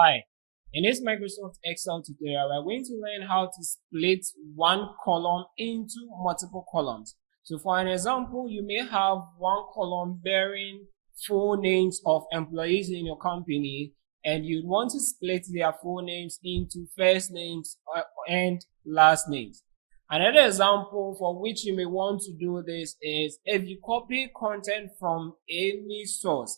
Hi, in this Microsoft Excel tutorial, we're going to learn how to split one column into multiple columns. So for an example, you may have one column bearing full names of employees in your company, and you want to split their full names into first names and last names. Another example for which you may want to do this is if you copy content from any source.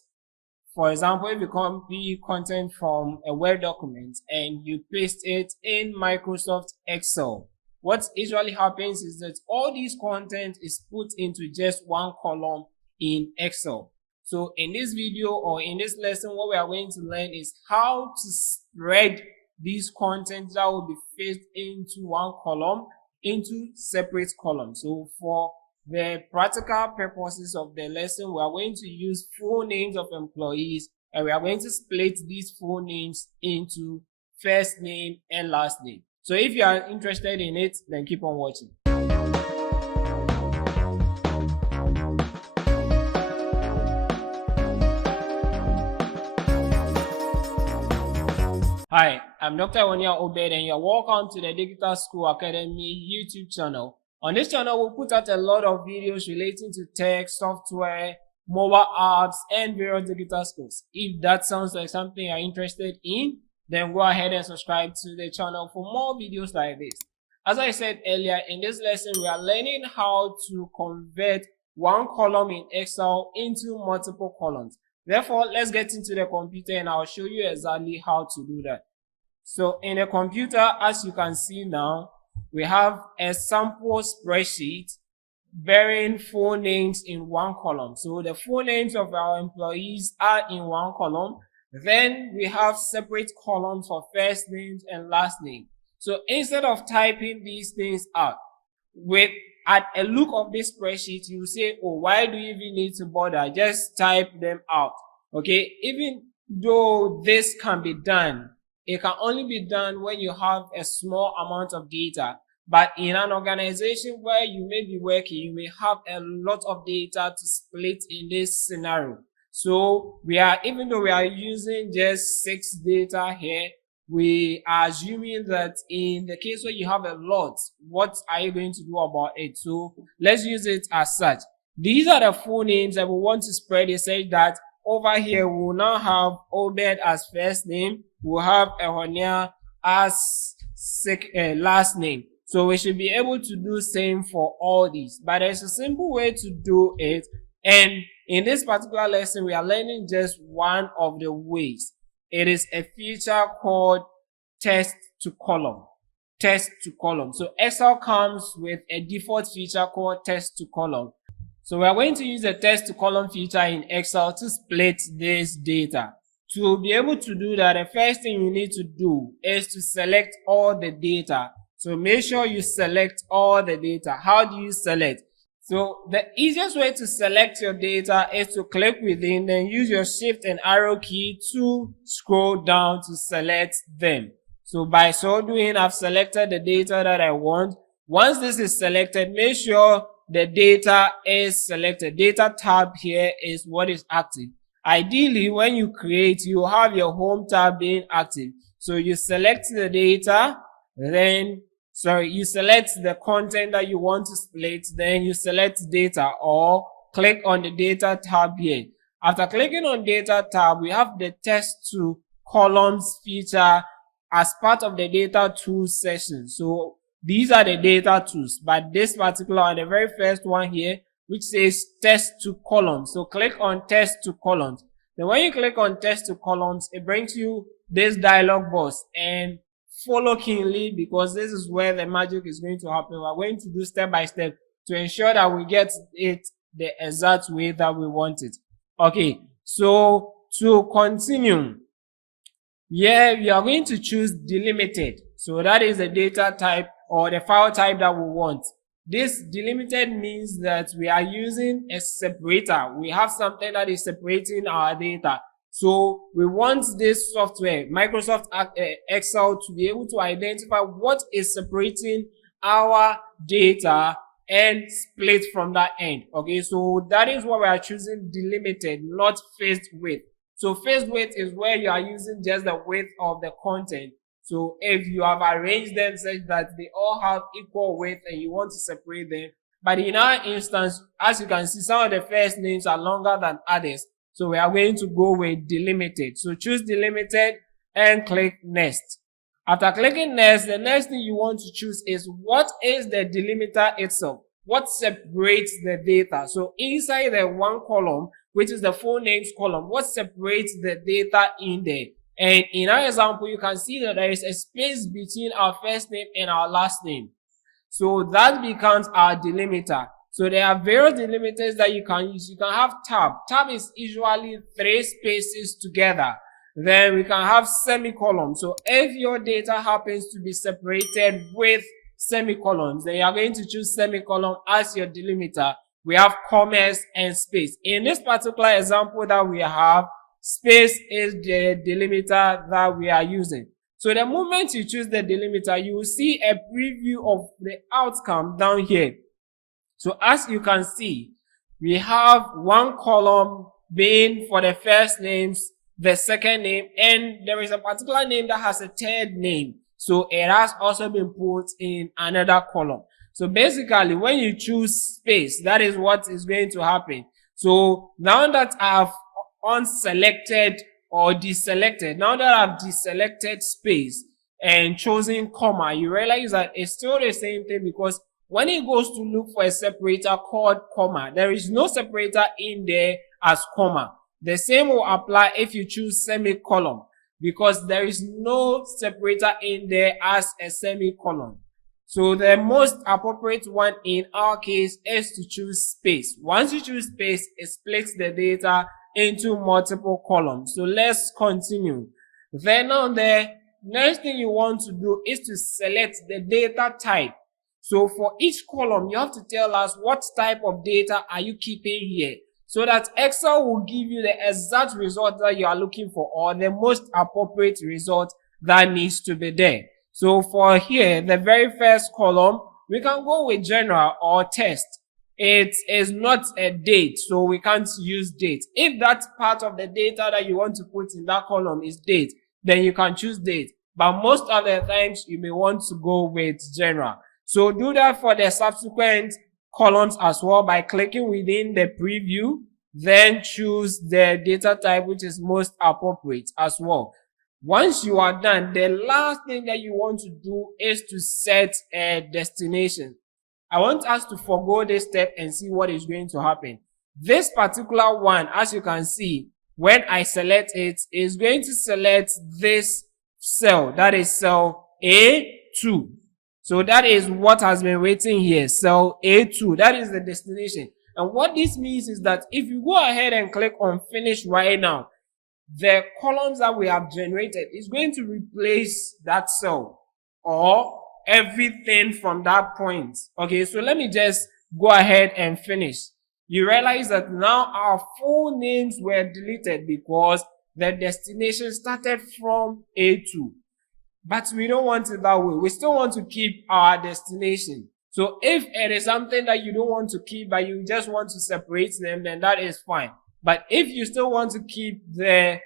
For example, if you copy content from a Word document and you paste it in Microsoft Excel, what usually happens is that all this content is put into just one column in Excel. So in this video or in this lesson, what we are going to learn is how to spread these content that will be faced into one column into separate columns. So for the practical purposes of the lesson, we are going to use full names of employees, and we are going to split these full names into first name and last name. So if you are interested in it, then keep on watching. Hi, I'm Dr. Wonia Obed, and you're welcome to the Digital School Academy YouTube channel. On this channel, we'll put out a lot of videos relating to tech, software, mobile apps, and various digital skills. If that sounds like something you're interested in, then go ahead and subscribe to the channel for more videos like this. As I said earlier, in this lesson, we are learning how to convert one column in Excel into multiple columns. Therefore, let's get into the computer and I'll show you exactly how to do that. So in the computer, as you can see now, we have a sample spreadsheet bearing full names in one column. So the full names of our employees are in one column. Then we have separate columns for first names and last name. So instead of typing these things out, at a look of this spreadsheet, you say, oh, why do you even need to bother? Just type them out. Okay, even though this can be done, it can only be done when you have a small amount of data. But in an organization where you may be working, you may have a lot of data to split in this scenario. So even though we are using just 6 data here, we are assuming that in the case where you have a lot, what are you going to do about it? So let's use it as such. These are the full names that we want to spread. It says that over here we will now have Obed as first name. We'll have Ehonia as last name. So we should be able to do same for all these. But there's a simple way to do it. And in this particular lesson, we are learning just one of the ways. It is a feature called text to column. Text to column. So Excel comes with a default feature called text to column. So we are going to use the text to column feature in Excel to split this data. To be able to do that, the first thing you need to do is to select all the data. So make sure you select all the data. How do you select? So the easiest way to select your data is to click within, then use your shift and arrow key to scroll down to select them. So by so doing, I've selected the data that I want. Once this is selected, make sure the data is selected. Data tab here is what is active. Ideally, when you create, you have your home tab being active. So you select the data, you select the content that you want to split, then you select data or click on the data tab here. After clicking on data tab, we have the text to columns feature as part of the data tools section. So these are the data tools, but this particular one, the very first one here, which says text to columns. So click on text to columns. Then when you click on text to columns, it brings you this dialog box, and follow keenly because this is where the magic is going to happen. We're going to do step by step to ensure that we get it the exact way that we want it. Okay, so to continue, here we are going to choose delimited. So that is the data type or the file type that we want. This delimited means that we are using a separator. We have something that is separating our data. So we want this software, Microsoft Excel, to be able to identify what is separating our data and split from that end. Okay, so that is what we are choosing, delimited, not faced with. So face width is where you are using just the width of the content. So if you have arranged them such that they all have equal width and you want to separate them, but in our instance, as you can see, some of the first names are longer than others. So we are going to go with delimited. So choose delimited and click next. After clicking next, the next thing you want to choose is what is the delimiter itself? What separates the data? So inside the one column, which is the full names column, what separates the data in there? And in our example, you can see that there is a space between our first name and our last name. So that becomes our delimiter. So there are various delimiters that you can use. You can have tab. Tab is usually 3 spaces together. Then we can have semicolon. So if your data happens to be separated with semicolons, then you are going to choose semicolon as your delimiter. We have commas and space. In this particular example that we have, space is the delimiter that we are using. So the moment you choose the delimiter, you will see a preview of the outcome down here. So as you can see, we have one column being for the first names, the second name, and there is a particular name that has a third name. So it has also been put in another column. So basically, when you choose space, that is what is going to happen. So now that I've unselected or deselected, now that I've deselected space and chosen comma, you realize that it's still the same thing, because when it goes to look for a separator called comma, there is no separator in there as comma. The same will apply if you choose semicolon, because there is no separator in there as a semicolon. So the most appropriate one in our case is to choose space. Once you choose space, it splits the data into multiple columns. So let's continue. Then on the next thing you want to do is to select the data type. So for each column, you have to tell us what type of data are you keeping here, so that Excel will give you the exact result that you are looking for, or the most appropriate result that needs to be there. So for here, the very first column, we can go with general or test. It is not a date, so we can't use date. If that part of the data that you want to put in that column is date, then you can choose date. But most of the times, you may want to go with general. So do that for the subsequent columns as well by clicking within the preview, then choose the data type which is most appropriate as well. Once you are done, the last thing that you want to do is to set a destination. I want us to forgo this step and see what is going to happen. This particular one, as you can see, when I select it, is going to select this cell, that is cell A2. So that is what has been written here, cell A2. That is the destination. And what this means is that if you go ahead and click on finish right now, the columns that we have generated is going to replace that cell or everything from that point. Okay, so let me just go ahead and finish. You realize that now our full names were deleted because the destination started from A2. But we don't want it that way. We still want to keep our destination. So if it is something that you don't want to keep, but you just want to separate them, then that is fine. But if you still want to keep the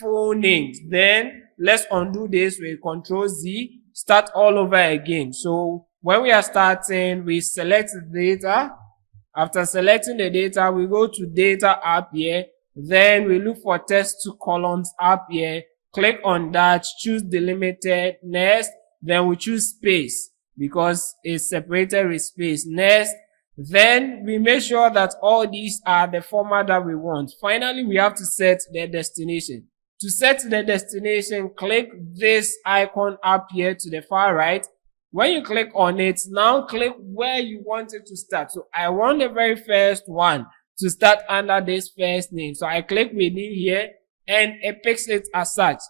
full names, then let's undo this with Ctrl-Z, start all over again. So when we are starting, we select the data. After selecting the data, we go to data up here. Then we look for text to columns up here. Click on that, choose delimited, next, then we choose space because it's separated with space. Next, then we make sure that all these are the format that we want. Finally, we have to set the destination. To set the destination, click this icon up here to the far right. When you click on it, now click where you want it to start. So I want the very first one to start under this first name. So I click within here, and it picks it as such.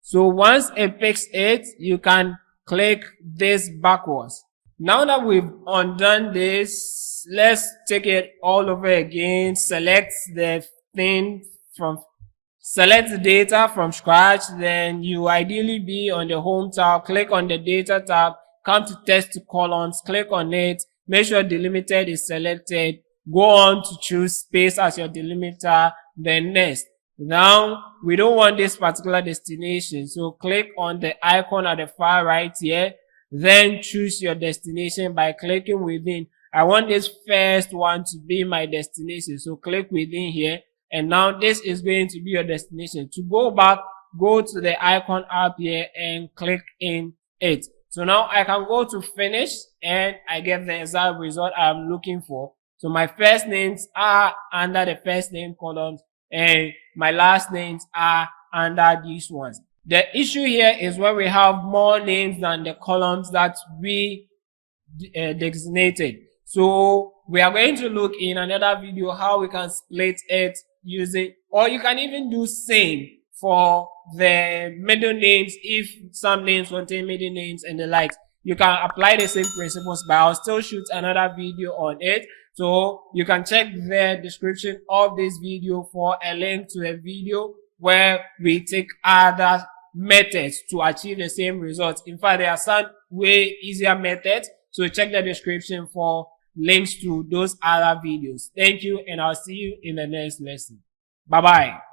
So once it picks it, you can click this backwards. Now that we've undone this, let's take it all over again. Select the data from scratch. Then you ideally be on the home tab. Click on the data tab. Come to text to columns. Click on it. Make sure delimited is selected. Go on to choose space as your delimiter. Then next. Now, we don't want this particular destination. So click on the icon at the far right here. Then choose your destination by clicking within. I want this first one to be my destination. So click within here. And now this is going to be your destination. To go back, go to the icon up here and click in it. So now I can go to finish and I get the exact result I'm looking for. So my first names are under the first name columns and my last names are under these ones. The issue here is when we have more names than the columns that we designated. So we are going to look in another video how we can split it using, or you can even do same for the middle names. If some names contain middle names and the likes, you can apply the same principles, but I'll still shoot another video on it. So you can check the description of this video for a link to a video where we take other methods to achieve the same results. In fact, there are some way easier methods. So check the description for links to those other videos. Thank you, and I'll see you in the next lesson. Bye-bye.